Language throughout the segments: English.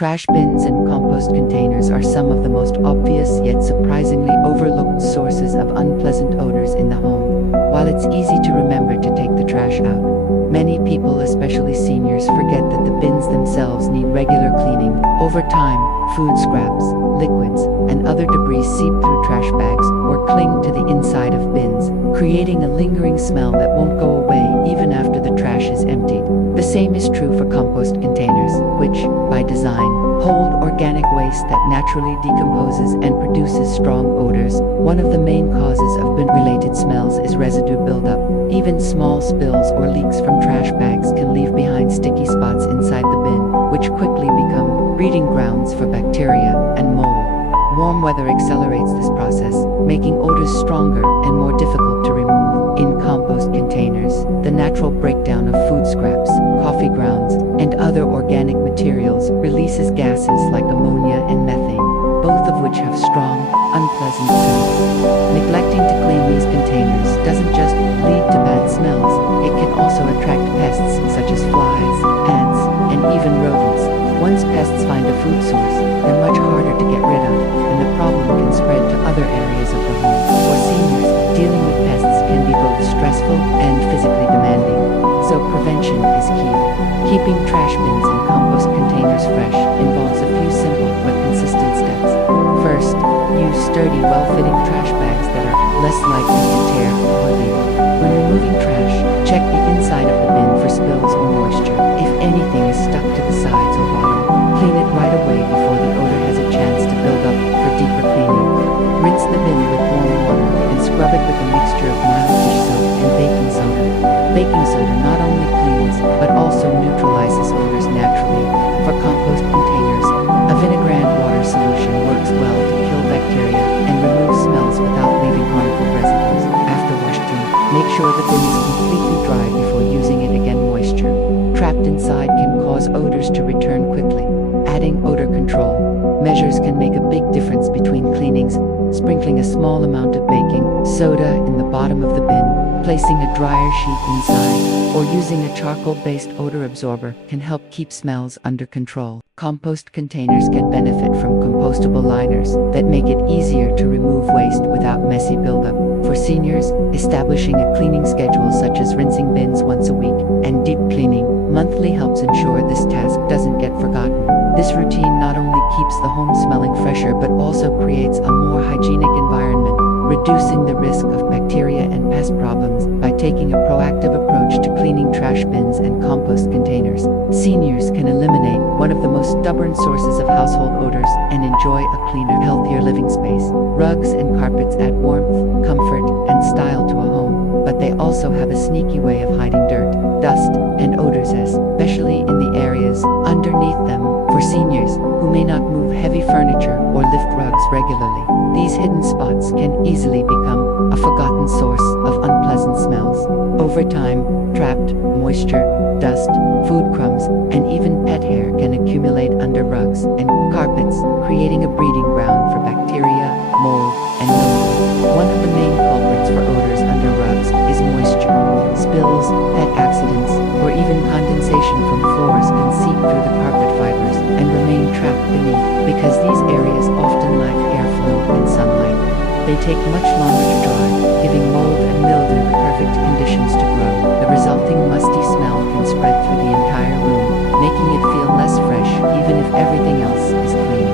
Trash bins and compost containers are some of the most obvious yet surprisingly overlooked sources of unpleasant odors in the home. While it's easy to remember to take the trash out, many people, especially seniors, forget that the bins themselves need regular cleaning. Over time, food scraps, liquids, and other debris seep through trash bags or cling to the inside of bins, creating a lingering smell that won't go away even after the trash is emptied. The same is true for compost containers, which, by design, hold organic waste that naturally decomposes and produces strong odors. One of the main causes of bin-related smells is residue buildup. Even small spills or leaks from trash bags can leave behind sticky spots inside the bin, which quickly become breeding grounds for bacteria and mold. Warm weather accelerates this process, making odors stronger and more difficult to remove. In compost containers, the natural breakdown of food scraps, coffee grounds, and other organic materials releases gases like ammonia and methane, both of which have strong, unpleasant scents. Neglecting to clean these containers doesn't just lead to bad smells, it can also attract pests such as flies, ants, and even rodents. Once pests find a food source, they're much harder to get rid of, and the problem can spread to other areas of the home. For seniors, dealing with pests can be both stressful and physically demanding, so prevention is key. Keeping trash bins and compost containers fresh involves a few simple but consistent steps. First, use sturdy, well-fitting trash bags that are less likely to tear or leak. When removing trash, check the inside of the bin for spills or moisture. If anything is stuck to the sides or bottom, clean it right away before the odor has a chance to build up for deeper cleaning. Rinse the bin with warm water and scrub it with a mixture of mild dish soap and baking soda. Baking soda not only cleans, but also neutralizes odors naturally. For compost containers, a vinegar and water solution works well to kill bacteria and remove smells without leaving harmful residues. After washing, make sure the bin is completely dry before using it again. Moisture trapped inside can cause odors to return quickly. Adding odor control measures can make a big difference between cleanings. Sprinkling a small amount of baking soda in the bottom of the bin, placing a dryer sheet inside, or using a charcoal-based odor absorber can help keep smells under control. Compost containers can benefit from compostable liners that make it easier to remove waste without messy buildup. For seniors, establishing a cleaning schedule such as rinsing bins once a week and deep cleaning monthly helps ensure this task doesn't get forgotten. This routine not only keeps the home smelling fresher but also creates a more hygienic environment, reducing the risk of bacteria and pest problems. By taking a proactive approach to cleaning trash bins and compost containers, seniors can eliminate one of the most stubborn sources of household odors and enjoy a cleaner, healthier living space. Rugs and carpets add warmth, comfort, and style to a home, but they also have a sneaky way of hiding dirt, dust, and odors, especially in the areas underneath them. For seniors who may not move heavy furniture or lift rugs regularly, these hidden spots can easily become a forgotten source of unpleasant smells. Over time, trapped moisture, dust, food crumbs, and even pet hair can accumulate under rugs and carpets, creating a breeding ground for bacteria, mold, and mildew. One of the main culprits for odors under rugs is moisture. Spills, pet accidents, or even condensation from floors can seep through the carpet fibers and remain trapped beneath. Because these areas often lack airflow and sunlight, they take much longer to dry, giving mold and mildew the perfect conditions to grow. The resulting musty smell can spread through the entire room, making it feel less fresh even if everything else is clean.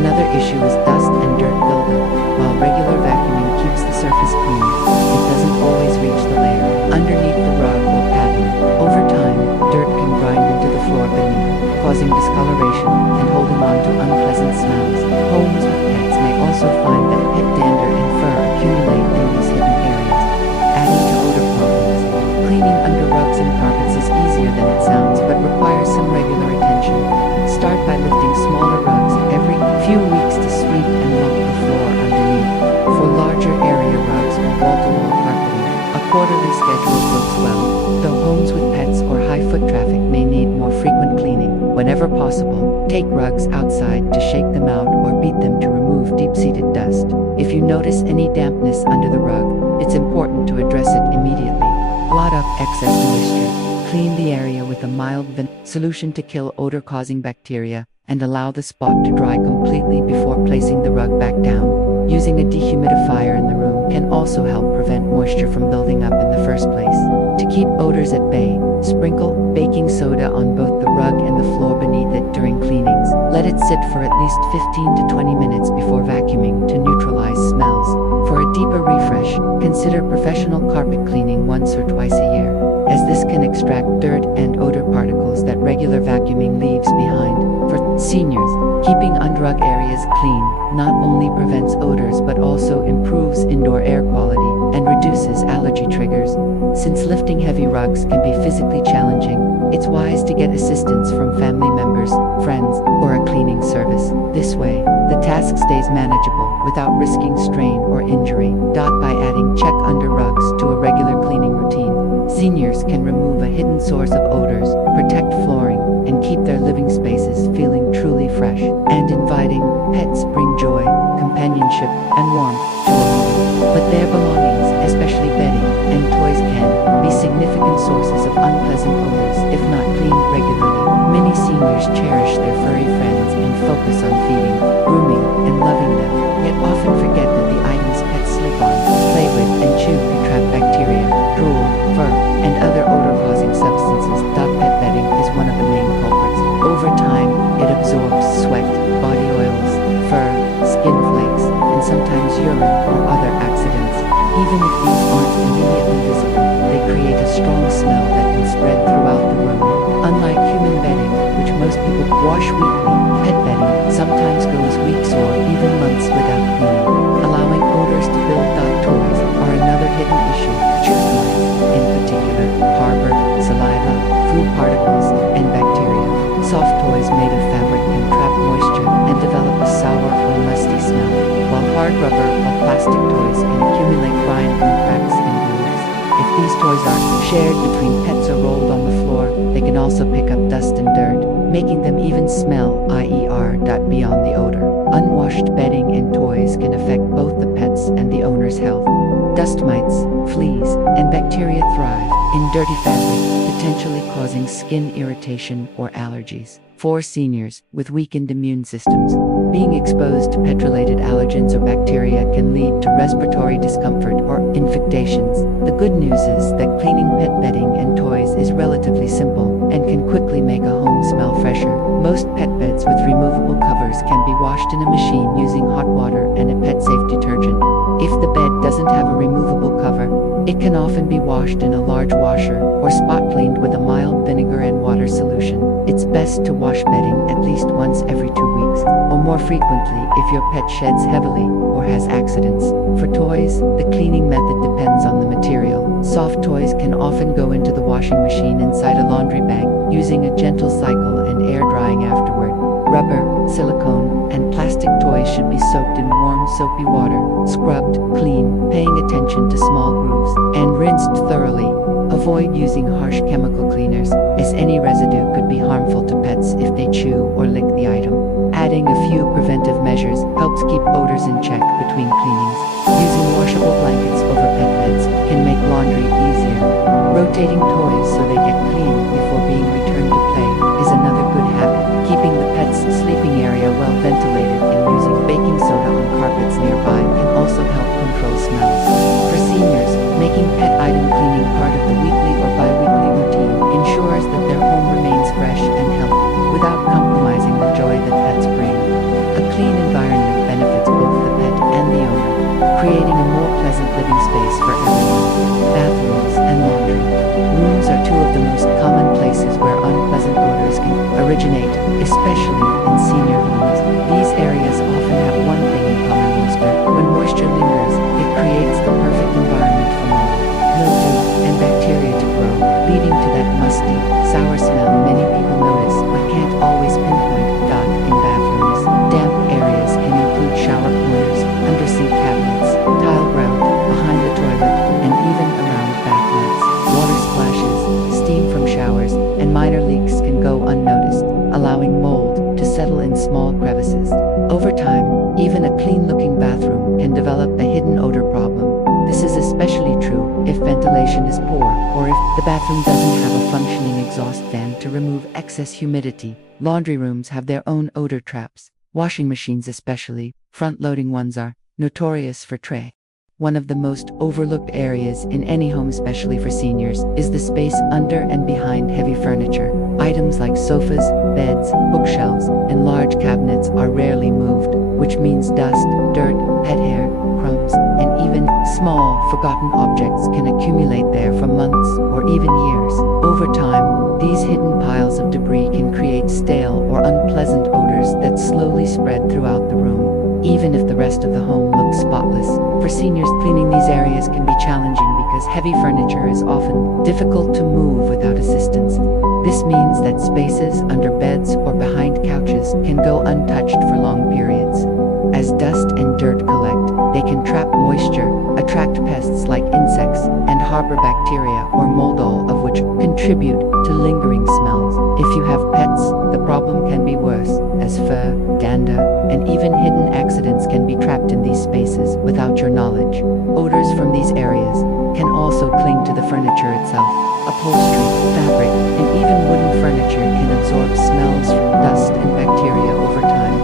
Another issue is dust and dirt buildup. While regular vacuuming keeps the surface clean, it doesn't always reach the layer underneath the rug or padding. Over time, dirt can grind into the floor beneath, causing discoloration and holding on to unpleasant smells. Homes with pets may also find that pet dander and fur accumulate in these hidden areas, adding to odor problems. Cleaning under rugs and carpets is easier than it sounds but requires some regular attention. Start by lifting smaller rugs every few weeks to sweep and mop the floor underneath. For larger area rugs or wall-to-wall carpeting, a quarterly schedule works well, though homes with pets or high foot traffic may need more frequent cleaning. Whenever possible, take rugs outside to shake them out or beat them to remove deep-seated dust. If you notice any dampness under the rug, it's important to address it immediately. Blot up excess moisture. Clean the area with a mild solution to kill odor-causing bacteria, and allow the spot to dry completely before placing the rug back down. Using a dehumidifier in the room can also help prevent moisture from building up in the first place. To keep odors at bay, sprinkle baking soda on both the rug and the floor beneath it during cleanings. Let it sit for at least 15 to 20 minutes before vacuuming to neutralize smells. For a deeper refresh, consider professional carpet cleaning once or twice a year, as this can extract dirt and odor particles that regular vacuuming leaves behind. For seniors, keeping underrug areas clean not only prevents odors but also improves indoor air quality and reduces allergy triggers. Since lifting heavy rugs can be physically challenging, it's wise to get assistance from family members, friends, or a cleaning service. This way, the task stays manageable without risking strain or injury. By adding check under rugs to a regular cleaning routine, seniors can remove a hidden source of odors, protect flooring, and keep their living spaces feeling truly fresh and inviting. Pets bring joy, companionship, and warmth to a home, but their belongings, especially bedding and toys, can be significant sources of unpleasant odors if not cleaned regularly. Many seniors cherish their furry friends and focus on feeding, grooming, and loving them, yet often forget that the items pets sleep on, play with, and chew can trap bacteria, drool, fur, and other odor-causing substances. Pet bedding is one of the main culprits. Over time, it absorbs sweat, body oils, fur, skin flakes, and sometimes urine or other accidents. Even if these aren't immediately visible, they create a strong smell that can spread throughout the room. Unlike human bedding, which most people wash weekly, pet bedding sometimes goes weeks or even months without cleaning, allowing odors to build. Toys are another hidden issue. Chew toys, in particular, harbor saliva, food particles, and bacteria. Soft toys made of fabric can trap moisture and develop a sour or musty smell, while hard rubber or plastic toys can accumulate grime and cracks and grooves. If these toys are shared between pets or rolled on the floor, they can also pick up dust and dirt, making them even smell, i.e. beyond the odor. Unwashed bedding and toys can affect both the pets and the owner's health. Dust mites, fleas, and bacteria thrive in dirty fabric, potentially causing skin irritation or allergies. For seniors with weakened immune systems, being exposed to pet-related allergens or bacteria can lead to respiratory discomfort or infections. The good news is that cleaning pet bedding and toys is relatively simple and can quickly make a home smell fresher. Most pet beds with removable covers can be washed in a machine using hot water and a pet-safe detergent. If the bed doesn't have a removable cover, it can often be washed in a large washer or spot cleaned with a mild vinegar and water solution. It's best to wash bedding at least once every 2 weeks, or more frequently if your pet sheds heavily or has accidents. For toys, the cleaning method depends on the material. Soft toys can often go into the washing machine inside a laundry bag, using a gentle cycle and air drying afterward. Rubber, silicone, and plastic toys should be soaked in warm soapy water, scrubbed, clean, paying attention to small grooves, and rinsed thoroughly. Avoid using harsh chemical cleaners, as any residue could be harmful to pets if they chew or lick the item. Adding a few preventive measures helps keep odors in check between cleanings. Using washable blankets over pet beds can make laundry easier. Rotating toys so they get clean before being returned to play is another good habit. Keeping the pet's sleeping area well ventilated and using baking soda on carpets nearby can also help control smells. For seniors, making pet item cleaning part of the weekly or bi-weekly routine ensures that their home remains fresh and healthy, without compromising the joy that pets bring. A clean environment benefits both the pet and the owner, creating a more pleasant living space for everyone. Bathrooms and laundry. Rooms are two of the most common places where unpleasant odors can originate, especially in senior homes. These areas often have one thing in common: moisture. When moisture lingers, it creates the perfect environment for mold, mildew, and bacteria to grow, leading to that musty, sour smell many people notice but can't always pinpoint. In bathrooms, damp areas can include shower corners, under-sink cabinets, tile grout, behind the toilet, and even around bath mats. Water splashes, steam from showers, and minor leaks can go unnoticed, allowing mold to settle in small crevices. Over time, even a clean-looking bathroom can develop a hidden odor problem. This is especially especially true if ventilation is poor or if the bathroom doesn't have a functioning exhaust fan to remove excess humidity. Laundry rooms have their own odor traps. Washing machines especially, front-loading ones, are notorious for tray. One of the most overlooked areas in any home, especially for seniors, is the space under and behind heavy furniture. Items like sofas, beds, bookshelves, and large cabinets are rarely moved, which means dust, dirt, pet hair, crumbs, and even small, forgotten objects can accumulate there for months or even years. Over time, these hidden piles of debris can create stale or unpleasant odors that slowly spread throughout the room, even if the rest of the home looks spotless. For seniors, cleaning these areas can be challenging because heavy furniture is often difficult to move without assistance. This means that spaces under beds or behind couches can go untouched for long periods. As dust and dirt collect, they can trap moisture, attract pests like insects, and harbor bacteria or mold, all of which contribute to lingering smells. If you have pets, the problem can be worse, as fur, dander, and even hidden accidents can be trapped in these spaces without your knowledge. Odors from these areas can also cling to the furniture itself. Upholstery, fabric, and even wooden furniture can absorb smells from dust and bacteria over time.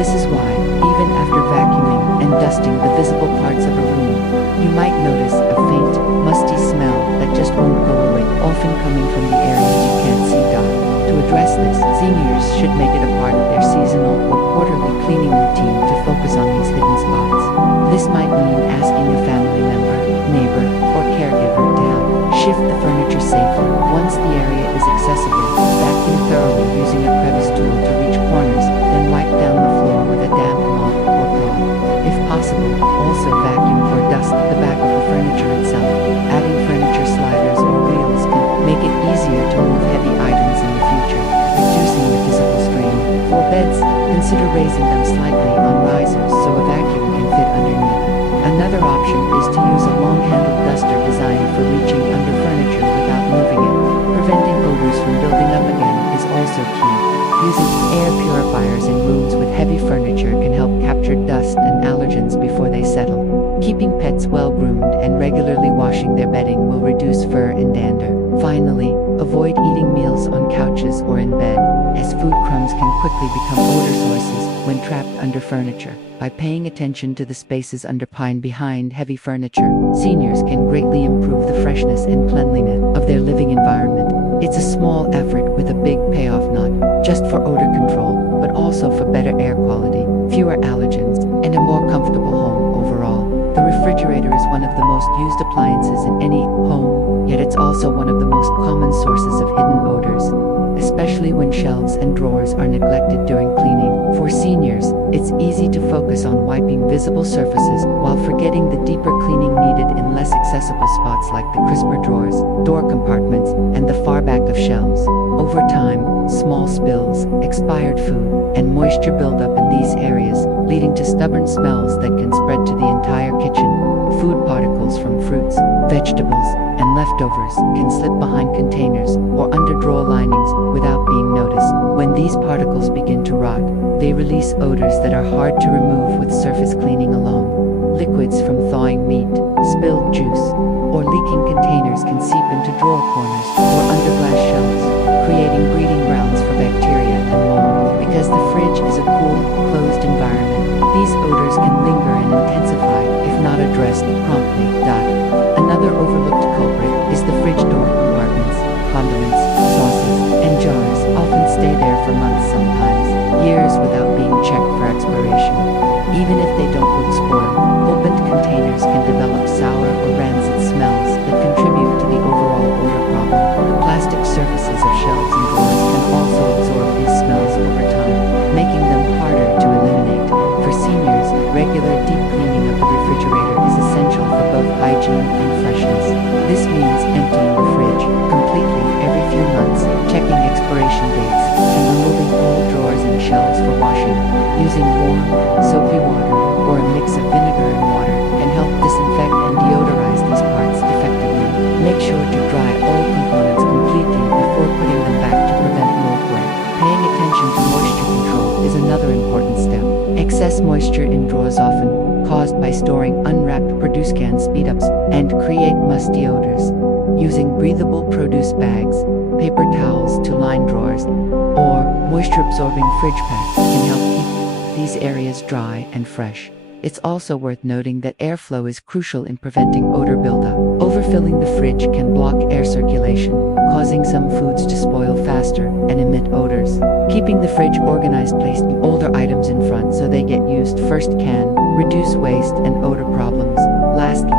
This is why, even after vacuuming and dusting the visible parts of a room, you might notice a faint, musty smell that just won't go away, often coming from the areas you can't see. To address this, seniors should make it a part of their seasonal or quarterly cleaning routine to focus on these hidden spots. This might mean asking a family member, neighbor, or caregiver to help shift the furniture safely. Once the area is accessible, vacuum thoroughly using a crevice tool to reach corners, then wipe down the floor with a damp mop or cloth. If possible, also vacuum or dust the back of the furniture itself. Adding furniture sliders or wheels can make it easier to move heavy items in the future, reducing the physical strain. For beds, consider raising them slightly on risers so a vacuum can fit underneath. Another option is to use a long-handled duster designed for reaching under furniture without moving it. Preventing odors from building up again is also key. Using air purifiers in rooms with heavy furniture can help capture dust and allergens before they settle. Keeping pets well-groomed and regularly washing their bedding will reduce fur and dander. Finally, avoid eating meals on couches or in bed, as food crumbs can quickly become odor sources when trapped under furniture. By paying attention to the spaces under and behind heavy furniture, seniors can greatly improve the freshness and cleanliness of their living environment. It's a small effort with a big payoff, not just for odor control, but also for better air quality, fewer allergens, and a more comfortable home overall. The refrigerator is one of the most used appliances in any home, yet it's also one of the most common sources of hidden odors, especially when shelves and drawers are neglected during cleaning. For seniors, it's easy to focus on wiping visible surfaces while forgetting the deeper cleaning needed in less accessible spots like the crisper drawers, door compartments, and the far back of shelves. Over time, small spills, expired food, and moisture build up in these areas, leading to stubborn smells that can spread to the entire kitchen. Food particles from fruits, vegetables, and leftovers can slip behind containers or under drawer linings without being noticed. When these particles begin to rot, they release odors that are hard to remove with surface cleaning alone. Liquids from thawing meat, spilled juice, or leaking containers can seep into drawer corners or under glass shelves, creating breeding grounds for bacteria and mold. Because the fridge is a cool, closed environment, these odors can linger and intensify if not addressed promptly. Another overlooked culprit is the fridge door compartments. Condiments, sauces, and jars often stay there for months, sometimes years, without being checked for expiration. Even if they don't look spoiled, opened containers can develop sour or rancid smells that contribute to the overall odor problem. The plastic surfaces of shelves and drawers can also absorb these smells over time, making them harder to eliminate. For seniors, regular deep cleaning of the refrigerator is essential for both hygiene and freshness. This means emptying the fridge completely every few months, checking expiration dates, and removing old drawers and shelves for washing. Using warm, soapy water or a mix of vinegar and water can help disinfect and deodorize these parts effectively. Make sure to dry all components completely before putting them back to prevent mold growth. Paying attention to moisture control is another important step. Excess moisture in drawers, often caused by storing unwrapped produce cans, speed ups and create musty odors. Using breathable produce bags, paper towels to line drawers, or moisture-absorbing fridge packs can help keep these areas dry and fresh. It's also worth noting that airflow is crucial in preventing odor buildup. Overfilling the fridge can block air circulation, causing some foods to spoil faster and emit odors. Keeping the fridge organized, placing older items in front so they get used first can reduce waste and odor problems. Lastly,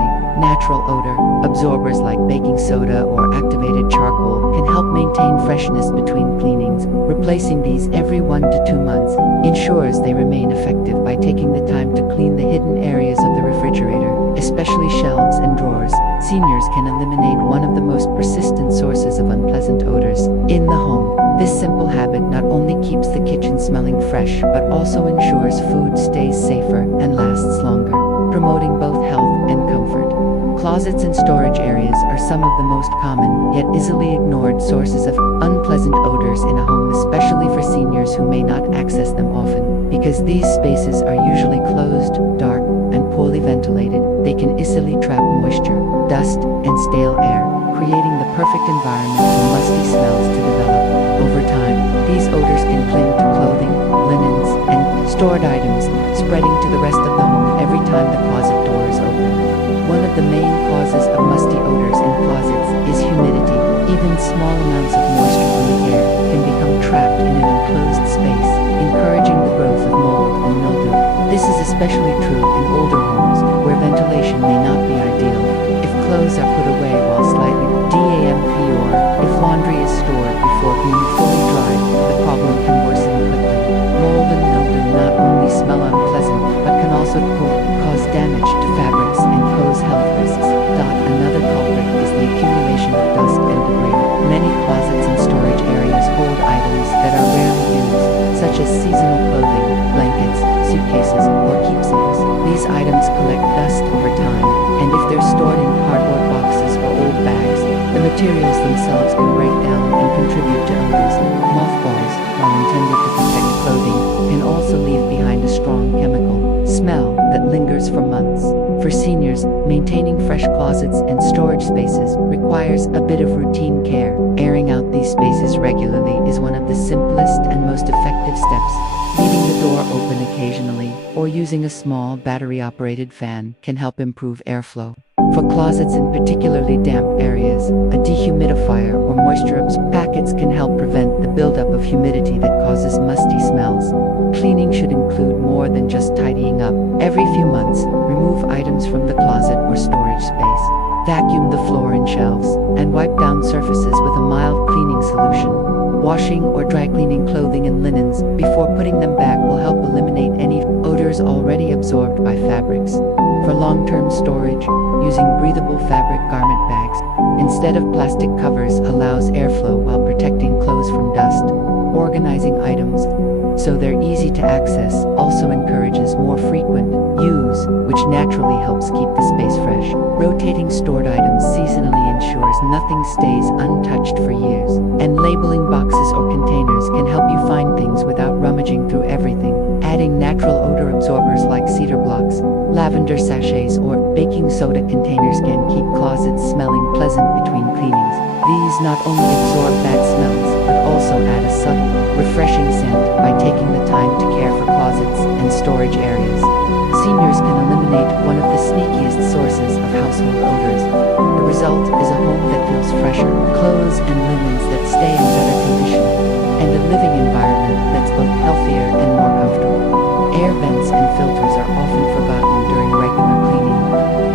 natural odor absorbers like baking soda or activated charcoal can help maintain freshness between cleanings. Replacing these every 1 to 2 months ensures they remain effective. By taking the time to clean the hidden areas of the refrigerator, especially shelves and drawers, seniors can eliminate one of the most persistent sources of unpleasant odors in the home. This simple habit not only keeps the kitchen smelling fresh but also ensures food stays safer and lasts longer, promoting both health and comfort. Closets and storage areas are some of the most common, yet easily ignored sources of unpleasant odors in a home, especially for seniors who may not access them often. Because these spaces are usually closed, dark, and poorly ventilated, they can easily trap moisture, dust, and stale air, creating the perfect environment for musty smells to develop. Over time, these odors can cling to clothing, linens, and stored items, spreading to the rest of the home every time the closet door is open. One of the main causes of musty odors in closets is humidity. Even small amounts of moisture from the air can become trapped in an enclosed space, encouraging the growth of mold and mildew. This is especially true in older homes, where ventilation may not be ideal. If clothes are put away while slightly damp, or if laundry is stored before being fully dried, the problem can worsen quickly. Mold and mildew not only smell unpleasant, but can also cause damage to fabrics and pose health risks. Another culprit is the accumulation of dust and debris. Many closets and storage areas hold items that are rarely used, such as seasonal clothing, blankets, suitcases, or keepsakes. These items collect dust over time, and if they're stored in cardboard boxes or old bags, the materials themselves can break down and contribute to odors. Mothballs, while intended to protect clothing, can also leave behind a strong chemical smell that lingers for months. For seniors, maintaining fresh closets and storage spaces requires a bit of routine care. Airing out these spaces regularly is one of the simplest and most effective steps. Leaving the door open occasionally, or using a small battery-operated fan can help improve airflow. For closets in particularly damp areas, a dehumidifier or moisture packets can help prevent the buildup of humidity that causes musty smells. Cleaning should include more than just tidying up. Every few months, remove items from the closet or storage space. Vacuum the floor and shelves, and wipe down surfaces with a mild cleaning solution. Washing or dry cleaning clothing and linens before putting them back will help eliminate any odors already absorbed by fabrics. For long-term storage, using breathable fabric garment bags instead of plastic covers allows airflow while protecting clothes from dust. Organizing items so they're easy to access also encourages more frequent use, which naturally helps keep the space fresh. Rotating stored items seasonally ensures nothing stays untouched for years, and labeling boxes or containers can help you find things without rummaging through everything. Adding natural odor absorbers like cedar blocks, lavender sachets, or baking soda containers can keep closets smelling pleasant between cleanings. These not only absorb bad smells, but also add a subtle, refreshing scent by taking the time to care for closets and storage areas. Seniors can eliminate one of the sneakiest sources of household odors. The result is a home that feels fresher, clothes and linens that stay in better condition, and a living environment that's both healthier and more comfortable. Air vents and filters are often forgotten during regular cleaning,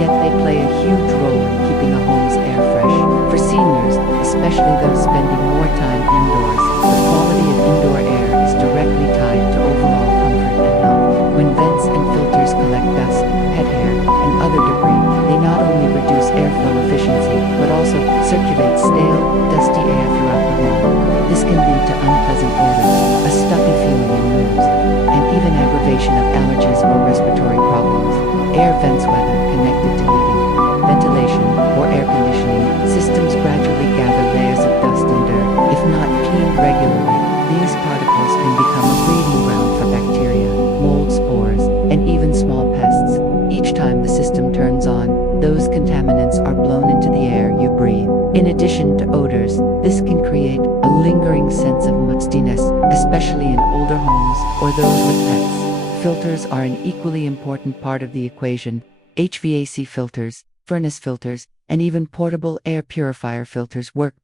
yet they play a huge role in keeping a home's air fresh. For seniors, especially those spending more time indoors, the quality of indoor air is directly tied to overall comfort and health. When vents and filters collect dust, pet hair, and other debris, they not only reduce airflow efficiency, but also circulate stale, dusty air throughout the home. This can lead to unpleasant odors, a stuffy feeling in rooms, and even aggravation of allergies or respiratory problems. Air vents, whether connected to heating, ventilation, or air conditioning systems, gradually gather layers of dust and dirt. If not cleaned regularly, these particles can become a breeding ground for bacteria, mold spores, and even small pests. Each time the system turns on, those contaminants are blown into the air you breathe. In addition to odors, this can create a lingering sense of mustiness, especially in older homes or those with pets. Filters are an equally important part of the equation. HVAC filters, furnace filters, and even portable air purifier filters work